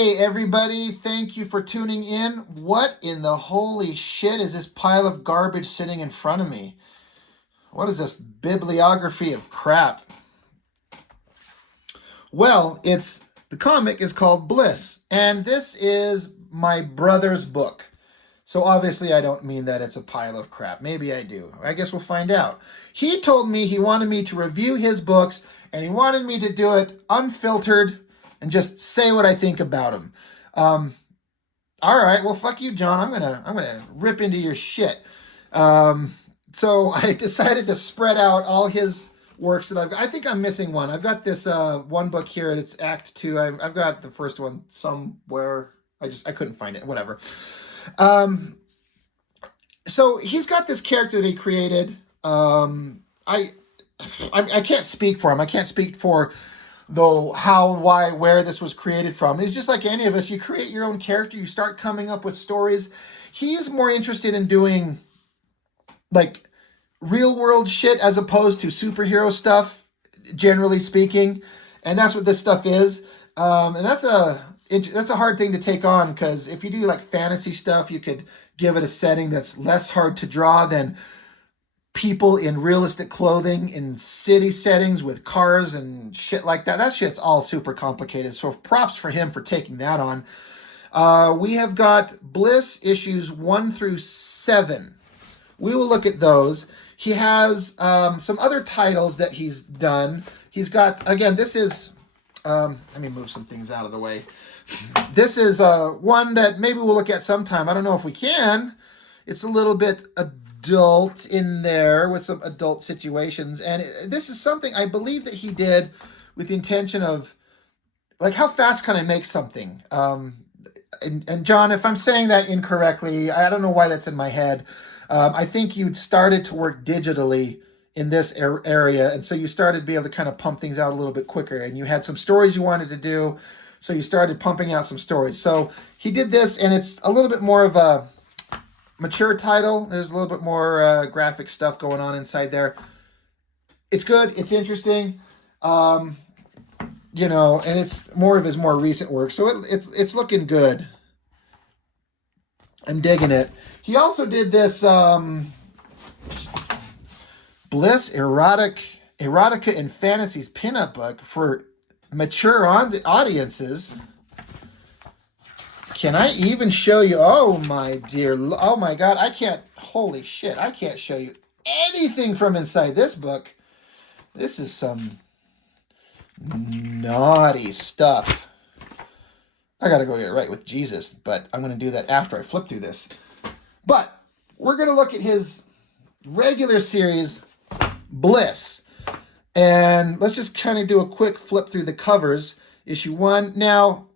Hey, everybody. Thank you for tuning in. What in the holy shit is this pile of garbage sitting in front of me? What is this bibliography of crap? Well, the comic is called Bliss, and this is my brother's book. So obviously I don't mean that it's a pile of crap. Maybe I do. I guess we'll find out. He told me he wanted me to review his books, and he wanted me to do it unfiltered and just say what I think about them. All right, well, fuck you, John. I'm gonna rip into your shit. So I decided to spread out all his works that I've got. I think I'm missing one. I've got this one book here, and it's Act Two. I've got the first one somewhere. I couldn't find it. Whatever. So he's got this character that he created. I can't speak for him. I can't speak for though how, why, where this was created from. It's just like any of us. You create your own character. You start coming up with stories. He's more interested in doing like real world shit as opposed to superhero stuff, generally speaking. And that's what this stuff is. And that's a hard thing to take on, because if you do like fantasy stuff, you could give it a setting that's less hard to draw than people in realistic clothing in city settings with cars and shit like that. That shit's all super complicated. So props for him for taking that on. We have got Bliss issues 1 through 7. We will look at those. He has some other titles that he's done. He's got, again, this is, let me move some things out of the way. This is one that maybe we'll look at sometime. I don't know if we can. It's a little bit adult in there with some adult situations. And this is something I believe that he did with the intention of, like, how fast can I make something? And John, if I'm saying that incorrectly, I don't know why that's in my head. I think you'd started to work digitally in this area. And so you started to be able to kind of pump things out a little bit quicker. And you had some stories you wanted to do. So you started pumping out some stories. So he did this, and it's a little bit more of a mature title. There's a little bit more graphic stuff going on inside there. It's good. It's interesting. And it's more of his more recent work. So it's looking good. I'm digging it. He also did this Bliss Erotica and Fantasies pinup book for mature audiences. Can I even show you? Oh my dear, oh my God, I can't show you anything from inside this book. This is some naughty stuff. I gotta go get right with Jesus, but I'm gonna do that after I flip through this. But we're gonna look at his regular series, Bliss. And let's just kind of do a quick flip through the covers. Issue 1. Now,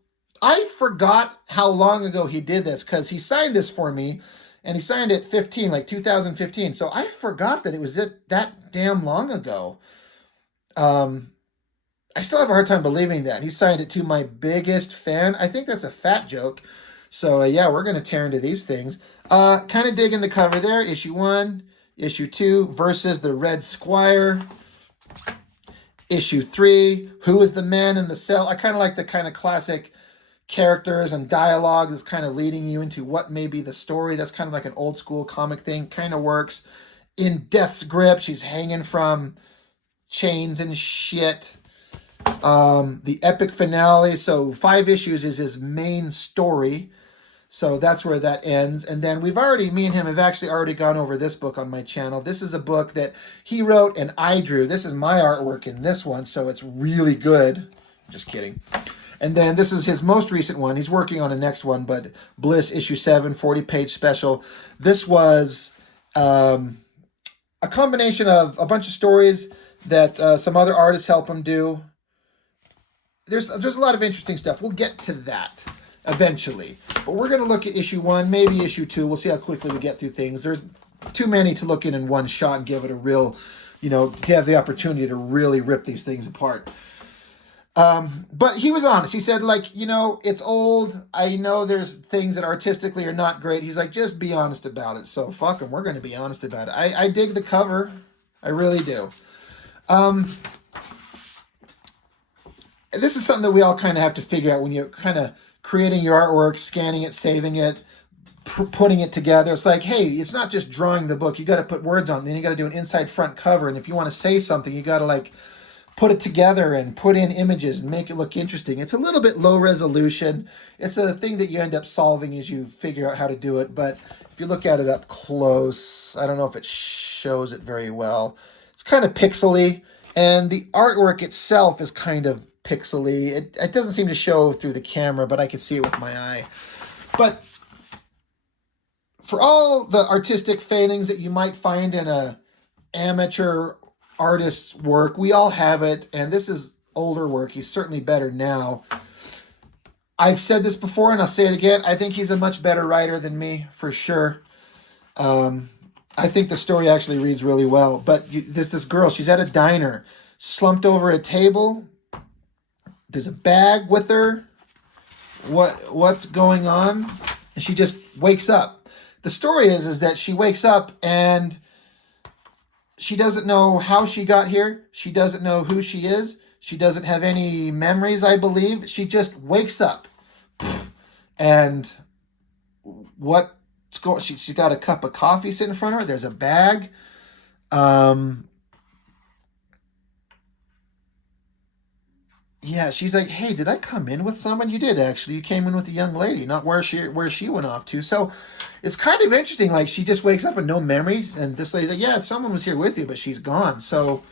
I forgot how long ago he did this, because he signed this for me, and he signed it 2015. So I forgot that it was that damn long ago. I still have a hard time believing that. He signed it to my biggest fan. I think that's a fat joke. So yeah, we're going to tear into these things. Kind of digging the cover there. Issue 1, Issue 2, Versus the Red Squire. Issue 3, Who is the Man in the Cell? I kind of like the kind of classic characters and dialogue that's kind of leading you into what may be the story. That's kind of like an old school comic thing. Kind of works. In Death's Grip, she's hanging from chains and shit. The epic finale. So 5 issues is his main story. So that's where that ends. And then me and him have actually already gone over this book on my channel. This is a book that he wrote and I drew. This is my artwork in this one, so it's really good. Just kidding. And then this is his most recent one. He's working on a next one, but Bliss issue 7, 40-page special. This was a combination of a bunch of stories that some other artists help him do. There's a lot of interesting stuff. We'll get to that eventually. But we're going to look at issue 1, maybe issue 2. We'll see how quickly we get through things. There's too many to look in one shot and give it a real, to have the opportunity to really rip these things apart. But he was honest. He said, it's old. I know there's things that artistically are not great. He's like, just be honest about it. So fuck him. We're going to be honest about it. I dig the cover. I really do. this is something that we all kind of have to figure out when you're kind of creating your artwork, scanning it, saving it, putting it together. It's like, hey, it's not just drawing the book. You got to put words on it. Then you got to do an inside front cover. And if you want to say something, you got to like put it together and put in images and make it look interesting. It's a little bit low resolution. It's a thing that you end up solving as you figure out how to do it. But if you look at it up close, I don't know if it shows it very well. It's kind of pixely, and the artwork itself is kind of pixely. It doesn't seem to show through the camera, but I can see it with my eye. But for all the artistic failings that you might find in a amateur artist's work, we all have it, and this is older work. He's certainly better now. I've said this before, and I'll say it again. I think he's a much better writer than me, for sure. I think the story actually reads really well. But there's this girl. She's at a diner, slumped over a table. There's a bag with her. What's going on? And she just wakes up. The story is that she wakes up and she doesn't know how she got here. She doesn't know who she is. She doesn't have any memories, I believe. She just wakes up. And what's going? She's got a cup of coffee sitting in front of her. There's a bag. Yeah, she's like, hey, did I come in with someone? You did, actually. You came in with a young lady, not where she went off to. So it's kind of interesting. Like, she just wakes up with no memories, and this lady's like, yeah, someone was here with you, but she's gone. So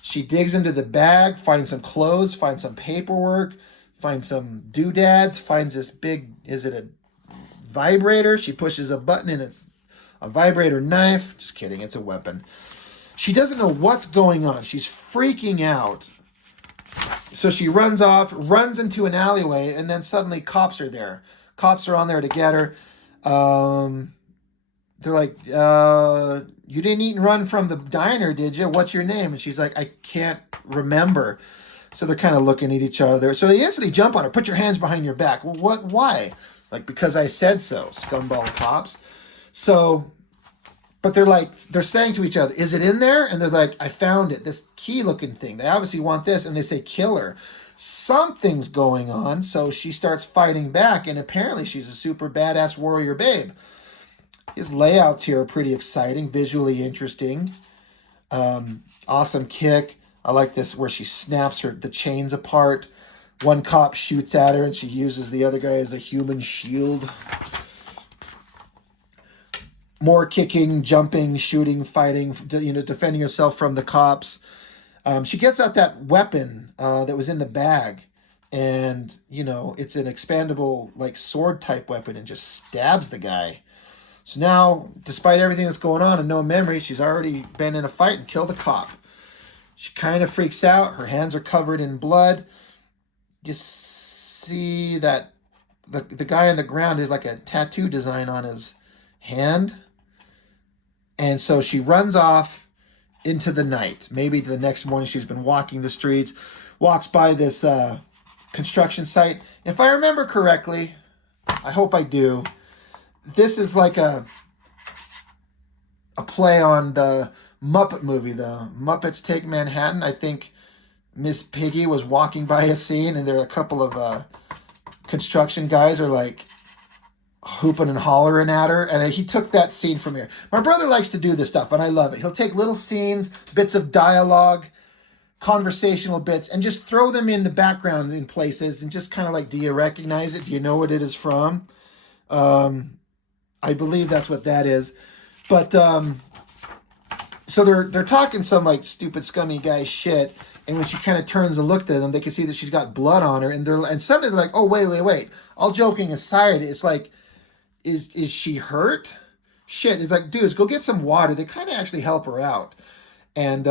she digs into the bag, finds some clothes, finds some paperwork, finds some doodads, finds this big, is it a vibrator? She pushes a button, and it's a vibrator knife. Just kidding, it's a weapon. She doesn't know what's going on. She's freaking out. So she runs off, runs into an alleyway, and then suddenly cops are there. Cops are on there to get her. They're like, you didn't eat and run from the diner, did you? What's your name? And she's like, I can't remember. So they're kind of looking at each other. So they instantly jump on her. Put your hands behind your back. Well, what? Why? Like, because I said so, scumball cops. So... But they're saying to each other, is it in there? And they're like, I found it, this key looking thing. They obviously want this, and they say, kill her. Something's going on, so she starts fighting back, and apparently she's a super badass warrior babe. His layouts here are pretty exciting, visually interesting. Awesome kick. I like this where she snaps the chains apart. One cop shoots at her, and she uses the other guy as a human shield. More kicking, jumping, shooting, fighting, defending herself from the cops. She gets out that weapon that was in the bag, and it's an expandable like sword type weapon, and just stabs the guy. So now, despite everything that's going on and no memory, she's already been in a fight and killed a cop. She kind of freaks out. Her hands are covered in blood. You see that the guy on the ground, there's like a tattoo design on his hand. And so she runs off into the night. Maybe the next morning she's been walking the streets, walks by this construction site. If I remember correctly, I hope I do, this is like a play on the Muppet movie, the Muppets Take Manhattan. I think Miss Piggy was walking by a scene, and there are a couple of construction guys are like hooping and hollering at her, and he took that scene from here. My brother likes to do this stuff, and I love it. He'll take little scenes, bits of dialogue, conversational bits, and just throw them in the background in places, and just kind of like, do you recognize it? Do you know what it is from? I believe that's what that is. But so they're talking some like stupid, scummy guy shit, and when she kind of turns to look to them, they can see that she's got blood on her, and suddenly they're like, oh, wait. All joking aside, it's like, Is she hurt? Shit. It's like, dudes, go get some water. They kind of actually help her out. And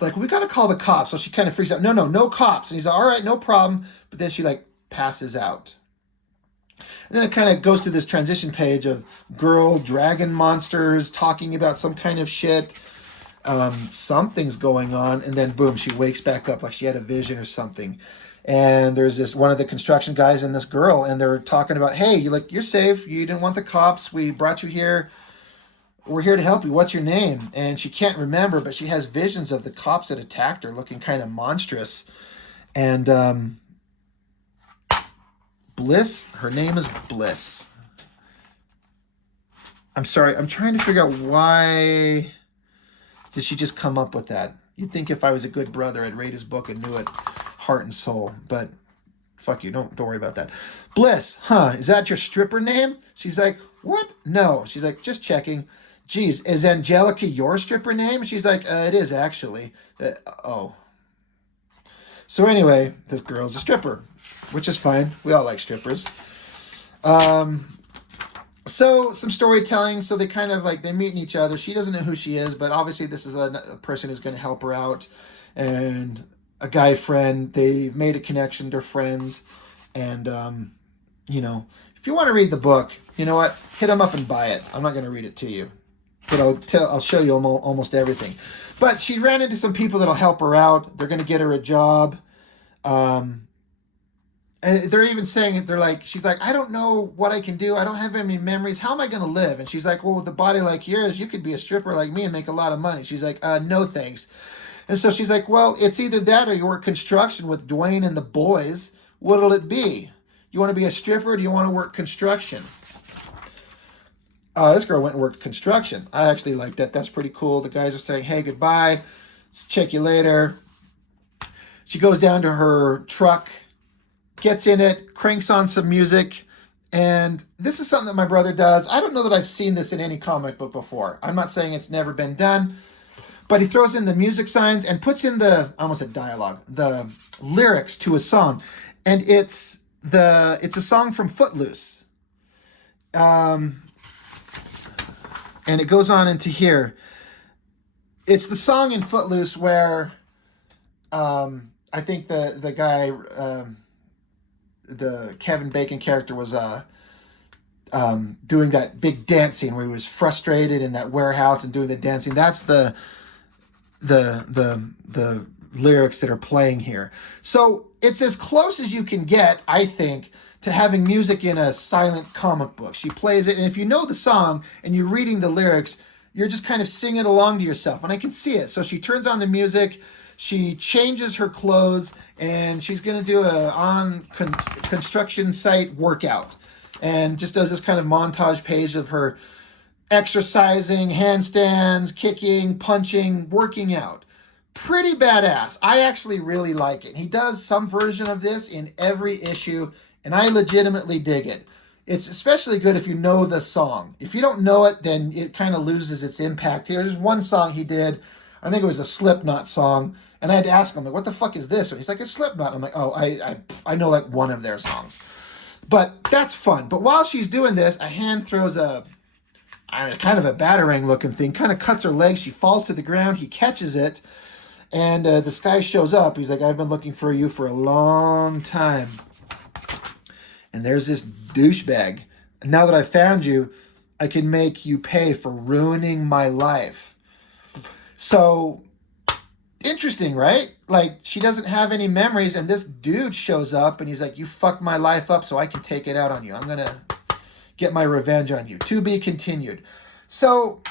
like, we got to call the cops. So she kind of freaks out. No cops. And he's like, all right, no problem. But then she like passes out. And then it kind of goes to this transition page of girl dragon monsters talking about some kind of shit. Something's going on. And then boom, she wakes back up like she had a vision or something. And there's this one of the construction guys and this girl, and they're talking about, hey, you're safe. You didn't want the cops. We brought you here. We're here to help you. What's your name? And she can't remember, but she has visions of the cops that attacked her looking kind of monstrous. And Bliss, her name is Bliss. I'm sorry, I'm trying to figure out why did she just come up with that. You'd think if I was a good brother, I'd read his book and knew it heart and soul, but fuck you, don't worry about that. Bliss, huh? Is that your stripper name? She's like, what? No. She's like, just checking. Geez, is Angelica your stripper name? She's like, it is actually. Oh. So anyway, this girl's a stripper, which is fine. We all like strippers. So some storytelling. So they kind of like, they meet each other. She doesn't know who she is, but obviously this is a person who's going to help her out. And a guy friend, they've made a connection. They're friends. And, if you want to read the book, you know what? Hit them up and buy it. I'm not going to read it to you, but I'll show you almost everything. But she ran into some people that'll help her out. They're going to get her a job. And they're even saying, she's like, I don't know what I can do. I don't have any memories. How am I going to live? And she's like, well, with a body like yours, you could be a stripper like me and make a lot of money. She's like, no, thanks. And so she's like, well, it's either that or you work construction with Dwayne and the boys. What'll it be? You want to be a stripper or do you want to work construction? This girl went and worked construction. I actually like that. That's pretty cool. The guys are saying, hey, goodbye. Check you later. She goes down to her truck, gets in it, cranks on some music. And this is something that my brother does. I don't know that I've seen this in any comic book before. I'm not saying it's never been done. But he throws in the music signs and puts in I almost said dialogue, the lyrics to a song. And it's a song from Footloose. And it goes on into here. It's the song in Footloose where I think the guy, the Kevin Bacon character was doing that big dance scene where he was frustrated in that warehouse and doing the dancing. That's the lyrics that are playing here. So it's as close as you can get, I think, to having music in a silent comic book. She plays it, and if you know the song and you're reading the lyrics, you're just kind of singing along to yourself, and I can see it. So she turns on the music, she changes her clothes, and she's going to do a construction site workout, and just does this kind of montage page of her exercising, handstands, kicking, punching, working out. Pretty badass. I actually really like it. He does some version of this in every issue, and I legitimately dig it. It's especially good if you know the song. If you don't know it, then it kind of loses its impact. There's one song he did, I think it was a Slipknot song, and I had to ask him, like, what the fuck is this? And he's like, it's Slipknot. I'm like, oh, I know like one of their songs. But that's fun. But while she's doing this, a hand throws kind of a batarang looking thing, kind of cuts her leg. She falls to the ground. He catches it. And this guy shows up. He's like, I've been looking for you for a long time. And there's this douchebag. And now that I found you, I can make you pay for ruining my life. So, interesting, right? Like, she doesn't have any memories, and this dude shows up, and he's like, you fucked my life up so I can take it out on you. I'm going to get my revenge on you. To be continued. So,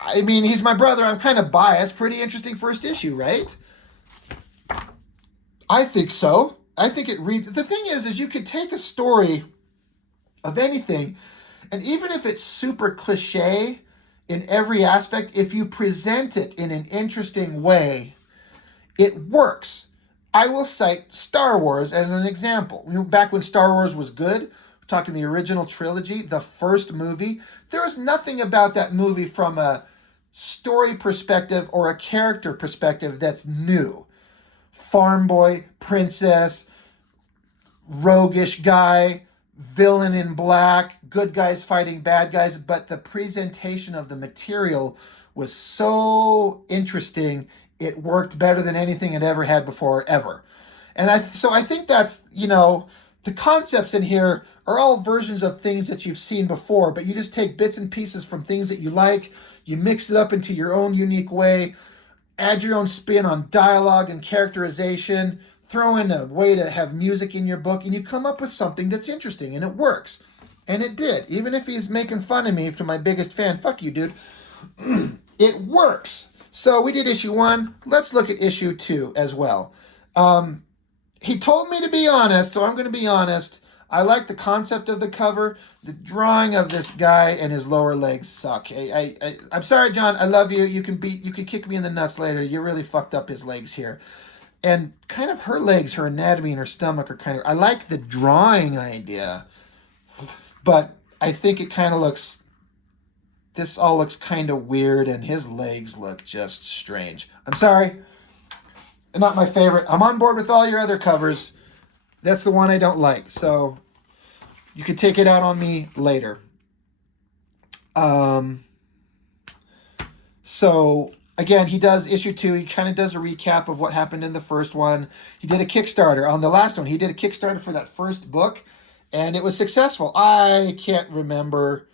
I mean, he's my brother. I'm kind of biased. Pretty interesting first issue, right? I think so. I think it reads... The thing is you could take a story of anything, and even if it's super cliche in every aspect, if you present it in an interesting way, it works. I will cite Star Wars as an example. Back when Star Wars was good, we're talking the original trilogy, the first movie, there was nothing about that movie from a story perspective or a character perspective that's new. Farm boy, princess, roguish guy, villain in black, good guys fighting bad guys, but the presentation of the material was so interesting, it worked better than anything it ever had before, ever. And I think that's, the concepts in here are all versions of things that you've seen before, but you just take bits and pieces from things that you like, you mix it up into your own unique way, add your own spin on dialogue and characterization, throw in a way to have music in your book, and you come up with something that's interesting, and it works. And it did. Even if he's making fun of me to my biggest fan, fuck you, dude. It works. So we did issue 1. Let's look at issue 2 as well. He told me to be honest, so I'm going to be honest. I like the concept of the cover. The drawing of this guy and his lower legs suck. I'm sorry, John. I love you. You can kick me in the nuts later. You really fucked up his legs here. And kind of her legs, her anatomy and her stomach are kind of. I like the drawing idea, but I think it kind of looks. This all looks kind of weird, and his legs look just strange. I'm sorry. Not my favorite. I'm on board with all your other covers. That's the one I don't like. So you can take it out on me later. So again, he does issue 2. He kind of does a recap of what happened in the first one. He did a Kickstarter on the last one. He did a Kickstarter for that first book, and it was successful. I can't remember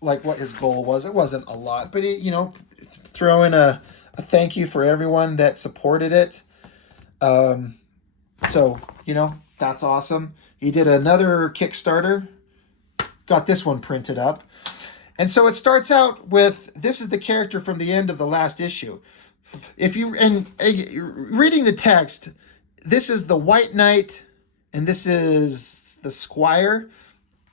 like what his goal was. It wasn't a lot, but he, throw in a thank you for everyone that supported it. So, that's awesome. He did another Kickstarter, got this one printed up. And so it starts out with, this is the character from the end of the last issue. Reading the text, this is the White Knight and this is the Squire.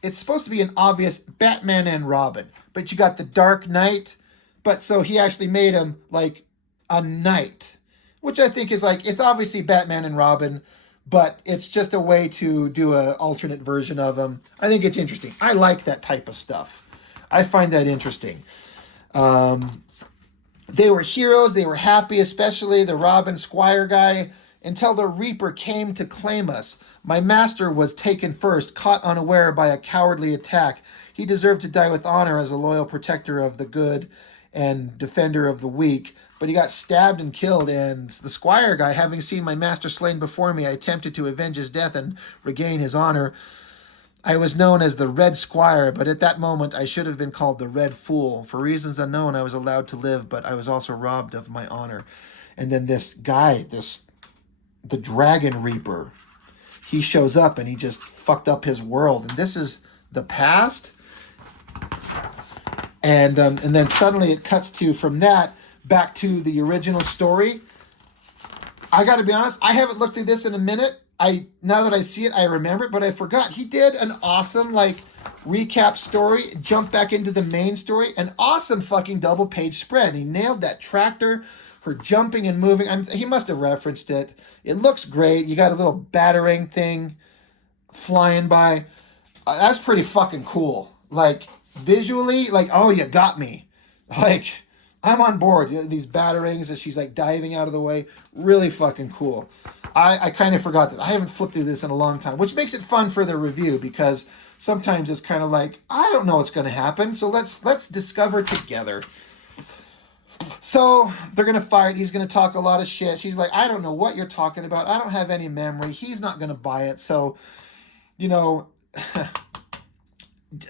It's supposed to be an obvious Batman and Robin, but you got the Dark Knight, but so he actually made him like a knight, which I think is like, it's obviously Batman and Robin, but it's just a way to do an alternate version of him. I think it's interesting. I like that type of stuff. I find that interesting. They were heroes. They were happy, especially the Robin Squire guy, until the Reaper came to claim us. My master was taken first, caught unaware by a cowardly attack. He deserved to die with honor as a loyal protector of the good and defender of the weak, but he got stabbed and killed, and the Squire guy, having seen my master slain before me, I attempted to avenge his death and regain his honor. I was known as the Red Squire, but at that moment I should have been called the Red Fool. For reasons unknown, I was allowed to live, but I was also robbed of my honor. And then this guy, the Dragon Reaper, he shows up and he just fucked up his world. And this is the past. And then suddenly it cuts to, from that, back to the original story. I got to be honest, I haven't looked through this in a minute. Now that I see it, I remember it, but I forgot. He did an awesome recap story, jump back into the main story, an awesome fucking double page spread. He nailed that tractor, her jumping and moving. He must have referenced it. It looks great. You got a little batarang thing flying by. That's pretty fucking cool. Visually, oh, you got me. I'm on board. These batarangs as she's diving out of the way. Really fucking cool. I kind of forgot that. I haven't flipped through this in a long time, which makes it fun for the review because sometimes it's kind of I don't know what's going to happen, so let's discover together. So they're going to fight. He's going to talk a lot of shit. She's like, I don't know what you're talking about. I don't have any memory. He's not going to buy it. So,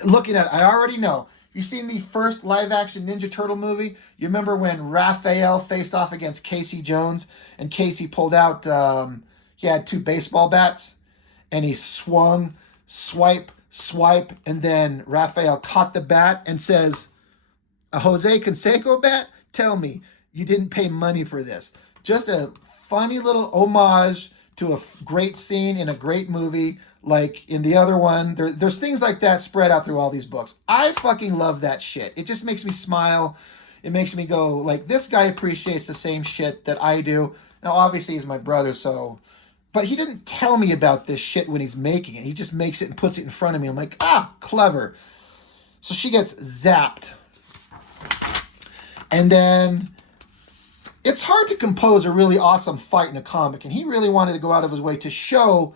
looking at it, I already know. You seen the first live-action Ninja Turtle movie? You remember when Raphael faced off against Casey Jones, and Casey pulled out, he had 2 baseball bats, and he swung, swipe, and then Raphael caught the bat and says, a Jose Canseco bat? Tell me, you didn't pay money for this. Just a funny little homage to a great scene in a great movie. Like in the other one, there's things like that spread out through all these books. I fucking love that shit. It just makes me smile. It makes me go, this guy appreciates the same shit that I do. Now, obviously, he's my brother, but he didn't tell me about this shit when he's making it. He just makes it and puts it in front of me. I'm like, clever. So she gets zapped. And then it's hard to compose a really awesome fight in a comic, and he really wanted to go out of his way to show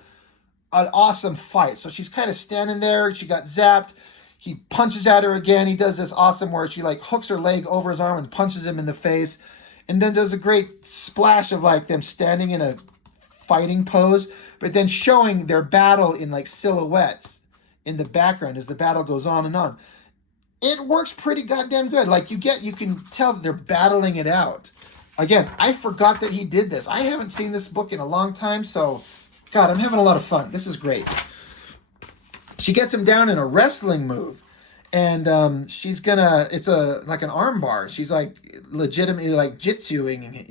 an awesome fight. So she's kind of standing there. She got zapped. He punches at her again. He does this awesome where she hooks her leg over his arm and punches him in the face, and then does a great splash of them standing in a fighting pose, but then showing their battle in silhouettes in the background as the battle goes on and on. It works pretty goddamn good. You can tell that they're battling it out. Again, I forgot that he did this. I haven't seen this book in a long time, so God, I'm having a lot of fun. This is great. She gets him down in a wrestling move, and she's gonna, it's a like an arm bar. She's like legitimately like jitsuing,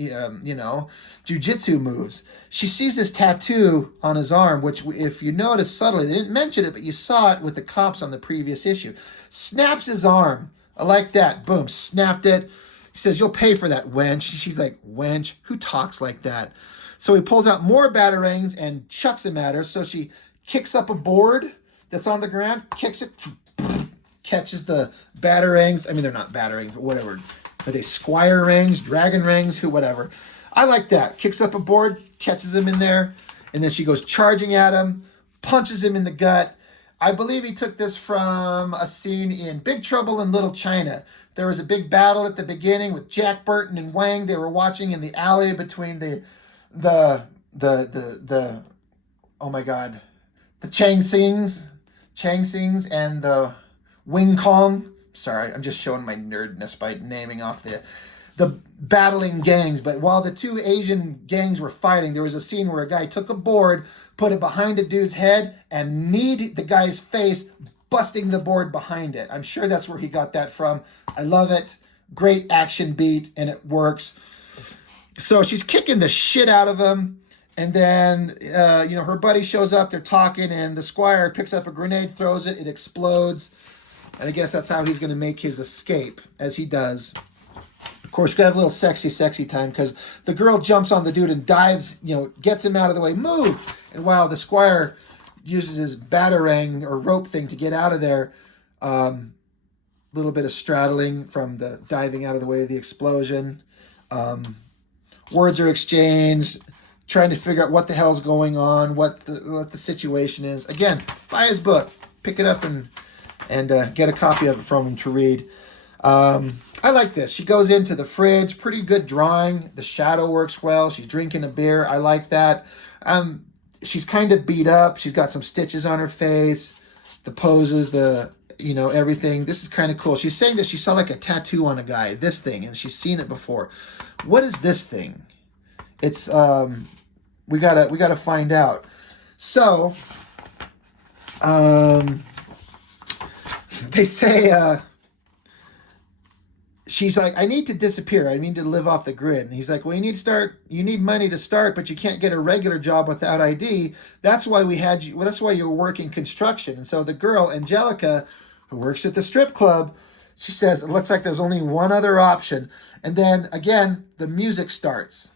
jujitsu moves. She sees this tattoo on his arm, which if you notice subtly, they didn't mention it, but you saw it with the cops on the previous issue. Snaps his arm. I like that. Boom, snapped it. He says, "You'll pay for that, wench." She's like, "Wench? Who talks like that?" So he pulls out more batarangs and chucks them at her. So she kicks up a board that's on the ground, kicks it, catches the batarangs. I mean, they're not batarangs, but whatever. Are they squire rings, dragon rings, who, whatever. I like that. Kicks up a board, catches him in there, and then she goes charging at him, punches him in the gut. I believe he took this from a scene in Big Trouble in Little China. There was a big battle at the beginning with Jack Burton and Wang. They were watching in the alley between the oh my god, the Chang Sings and the Wing Kong. Sorry, I'm just showing my nerdness by naming off the battling gangs. But while the two Asian gangs were fighting, there was a scene where a guy took a board, put it behind a dude's head, and kneed the guy's face, busting the board behind it. I'm sure that's where he got that from. I love it. Great action beat, and it works. So she's kicking the shit out of him. And then, her buddy shows up. They're talking, and the squire picks up a grenade, throws it. It explodes. And I guess that's how he's going to make his escape, as he does. Of course, we're going to have a little sexy time, because the girl jumps on the dude and dives, gets him out of the way. Move! And while the squire uses his batarang or rope thing to get out of there, little bit of straddling from the diving out of the way of the explosion. Words are exchanged, trying to figure out what the hell's going on, what the situation is. Again, buy his book, pick it up and get a copy of it from him to read. I like this. She goes into the fridge, pretty good drawing. The shadow works well. She's drinking a beer. I like that. She's kind of beat up. She's got some stitches on her face. The poses, everything. This is kind of cool. She's saying that she saw like a tattoo on a guy, this thing, and she's seen it before. What is this thing? It's we gotta find out. So they say she's like, "I need to disappear. I need to live off the grid." And he's like, "Well, you need money to start, but you can't get a regular job without ID. That's why we had you. Well, that's why you were working construction." And so the girl, Angelica, who works at the strip club, she says, "It looks like there's only one other option." And then again, the music starts.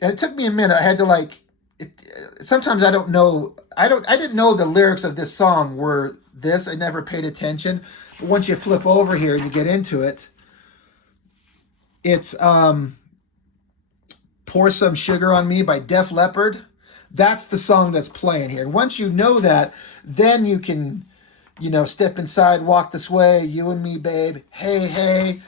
And it took me a minute. I had to sometimes I don't know. I didn't know the lyrics of this song were this. I never paid attention. But once you flip over here and you get into it, it's Pour Some Sugar on Me by Def Leppard. That's the song that's playing here. And once you know that, then you can, step inside, walk this way, you and me, babe. Hey, hey.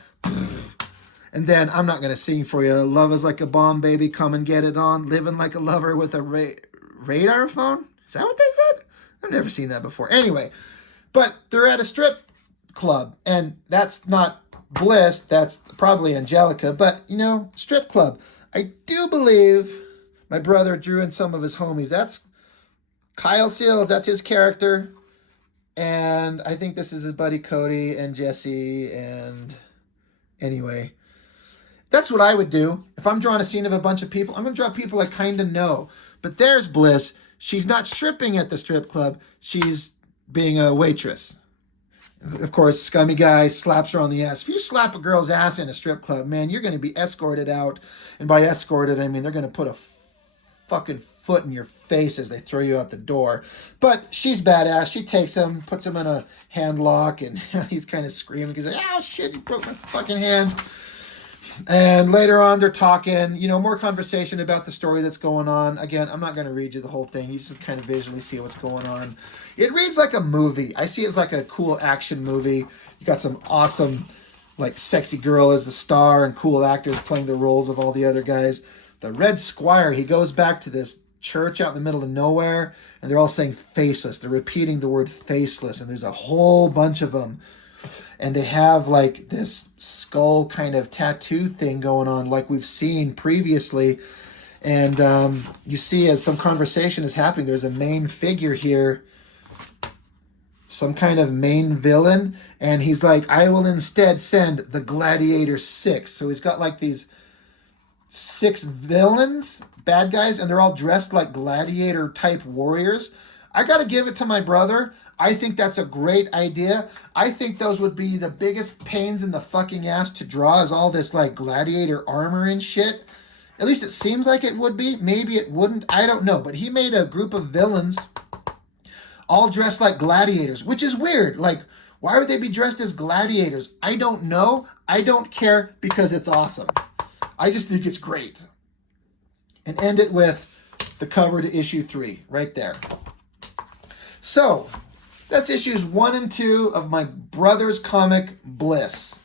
And then I'm not going to sing for you. Love is like a bomb, baby. Come and get it on. Living like a lover with a radar phone. Is that what they said? I've never seen that before. Anyway, but they're at a strip club. And that's not Bliss. That's probably Angelica. But, strip club. I do believe my brother Drew and some of his homies. That's Kyle Seals. That's his character. And I think this is his buddy Cody and Jesse. And anyway, that's what I would do. If I'm drawing a scene of a bunch of people, I'm going to draw people I kind of know. But there's Bliss. She's not stripping at the strip club. She's being a waitress. Of course, scummy guy slaps her on the ass. If you slap a girl's ass in a strip club, man, you're going to be escorted out. And by escorted, I mean they're going to put a fucking foot in your face as they throw you out the door. But she's badass. She takes him, puts him in a hand lock, and he's kind of screaming. He's like, "Oh, shit, you broke my fucking hand." And later on, they're talking, more conversation about the story that's going on. Again, I'm not going to read you the whole thing. You just kind of visually see what's going on. It reads like a movie. I see it as like a cool action movie. You got some awesome, sexy girl as the star and cool actors playing the roles of all the other guys. The Red Squire, he goes back to this church out in the middle of nowhere, and they're all saying faceless. They're repeating the word faceless, and there's a whole bunch of them. And they have this skull kind of tattoo thing going on like we've seen previously. And you see as some conversation is happening, there's a main figure here some kind of main villain, and he's like, I will instead send the Gladiator 6. So he's got like these 6 villains, bad guys, and they're all dressed like gladiator type warriors. I got to give it to my brother. I think that's a great idea. I think those would be the biggest pains in the fucking ass to draw, is all this like gladiator armor and shit. At least it seems like it would be. Maybe it wouldn't. I don't know. But he made a group of villains all dressed like gladiators, which is weird. Like, why would they be dressed as gladiators? I don't know. I don't care, because it's awesome. I just think it's great. And end it with the cover to issue 3 right there. So that's issues 1 and 2 of my brother's comic, Bliss.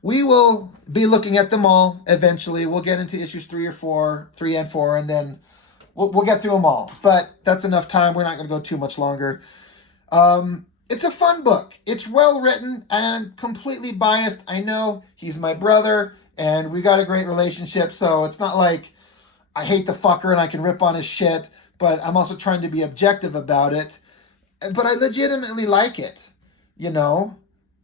We will be looking at them all eventually. We'll get into issues 3 and 4, and then we'll get through them all. But that's enough time. We're not going to go too much longer. It's a fun book. It's well written and completely biased. I know he's my brother, and we got a great relationship, so it's not like I hate the fucker and I can rip on his shit, but I'm also trying to be objective about it. But I legitimately like it, you know?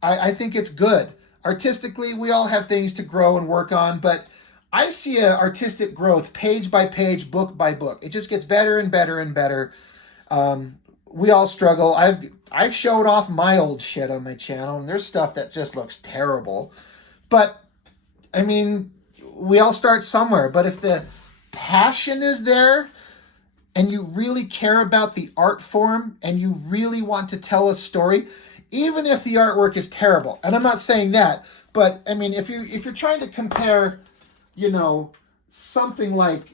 I think it's good. Artistically, we all have things to grow and work on, but I see a artistic growth page by page, book by book. It just gets better and better and better. We all struggle. I've showed off my old shit on my channel, and there's stuff that just looks terrible. But, I mean, we all start somewhere. But if the passion is there, and you really care about the art form, and you really want to tell a story, even if the artwork is terrible, and I'm not saying that, but I mean, if you're trying to compare, you know, something like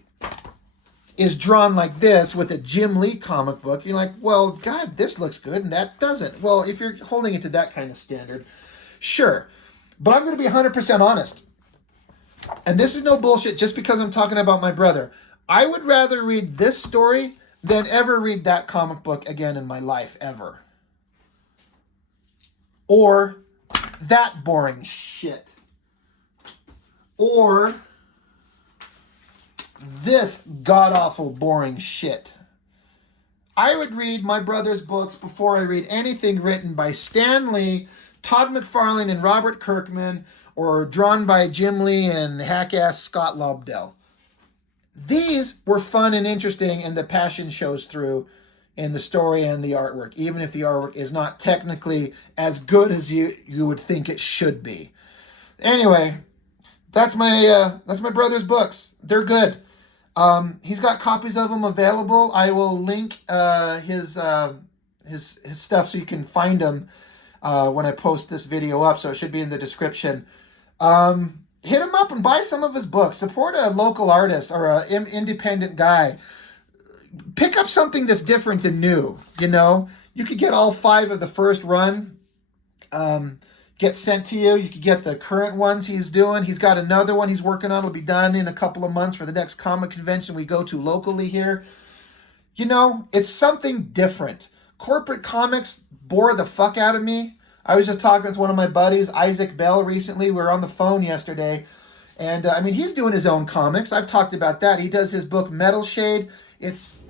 is drawn like this with a Jim Lee comic book, you're like, well, God, this looks good and that doesn't. Well, if you're holding it to that kind of standard, sure. But I'm going to be 100% honest. And this is no bullshit just because I'm talking about my brother. I would rather read this story than ever read that comic book again in my life, ever. Or that boring shit. Or this god-awful boring shit. I would read my brother's books before I read anything written by Stan Lee, Todd McFarlane, and Robert Kirkman, or drawn by Jim Lee and hack-ass Scott Lobdell. These were fun and interesting, and the passion shows through in the story and the artwork, even if the artwork is not technically as good as you would think it should be. Anyway, that's my brother's books. They're good. He's got copies of them available. I will link his stuff so you can find them when I post this video up. So it should be in the description. Hit him up and buy some of his books. Support a local artist or an independent guy. Pick up something that's different and new. You know, you could get all 5 of the first run. Get sent to you. You could get the current ones he's doing. He's got another one he's working on. It'll be done in a couple of months for the next comic convention we go to locally here. You know, it's something different. Corporate comics bore the fuck out of me. I was just talking with one of my buddies, Isaac Bell, recently. We were on the phone yesterday. And, I mean, he's doing his own comics. I've talked about that. He does his book, Metal Shade. It's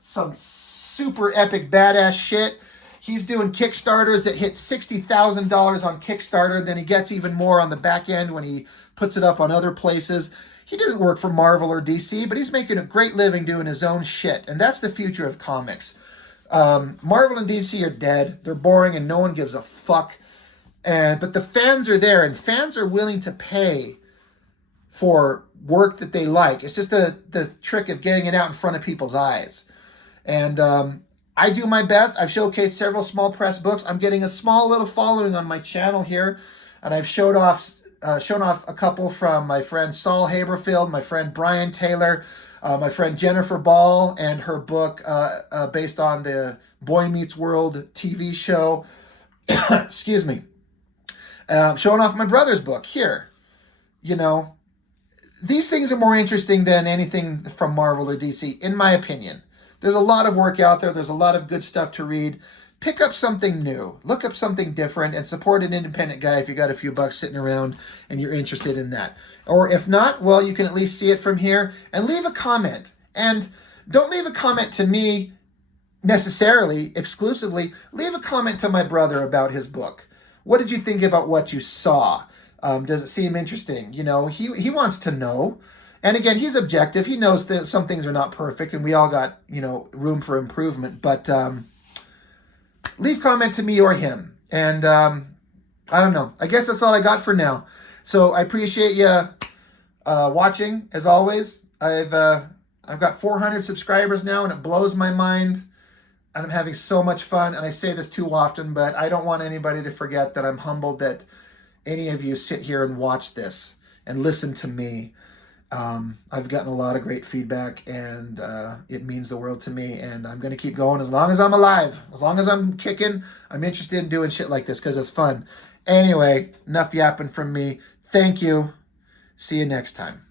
some super epic badass shit. He's doing Kickstarters that hit $60,000 on Kickstarter. Then he gets even more on the back end when he puts it up on other places. He doesn't work for Marvel or DC, but he's making a great living doing his own shit. And that's the future of comics. Marvel and DC are dead. They're boring and no one gives a fuck. But the fans are there, and fans are willing to pay for work that they like. It's just the trick of getting it out in front of people's eyes. And I do my best. I've showcased several small press books. I'm getting a small little following on my channel here, and I've shown off a couple from my friend Saul Haberfield, my friend Brian Taylor, my friend Jennifer Ball, and her book based on the Boy Meets World TV show. Excuse me. Showing off my brother's book here. You know, these things are more interesting than anything from Marvel or DC, in my opinion. There's a lot of work out there. There's a lot of good stuff to read. Pick up something new. Look up something different and support an independent guy if you got a few bucks sitting around and you're interested in that. Or if not, well, you can at least see it from here and leave a comment. And don't leave a comment to me necessarily exclusively, leave a comment to my brother about his book. What did you think about what you saw? Does it seem interesting? You know, he wants to know. And again, he's objective. He knows that some things are not perfect, and we all got, you know, room for improvement. But leave comment to me or him. And I don't know. I guess that's all I got for now. So I appreciate you watching, as always. I've got 400 subscribers now, and it blows my mind. And I'm having so much fun. And I say this too often, but I don't want anybody to forget that I'm humbled that any of you sit here and watch this and listen to me. I've gotten a lot of great feedback, and it means the world to me. And I'm going to keep going as long as I'm alive. As long as I'm kicking, I'm interested in doing shit like this because it's fun. Anyway, enough yapping from me. Thank you. See you next time.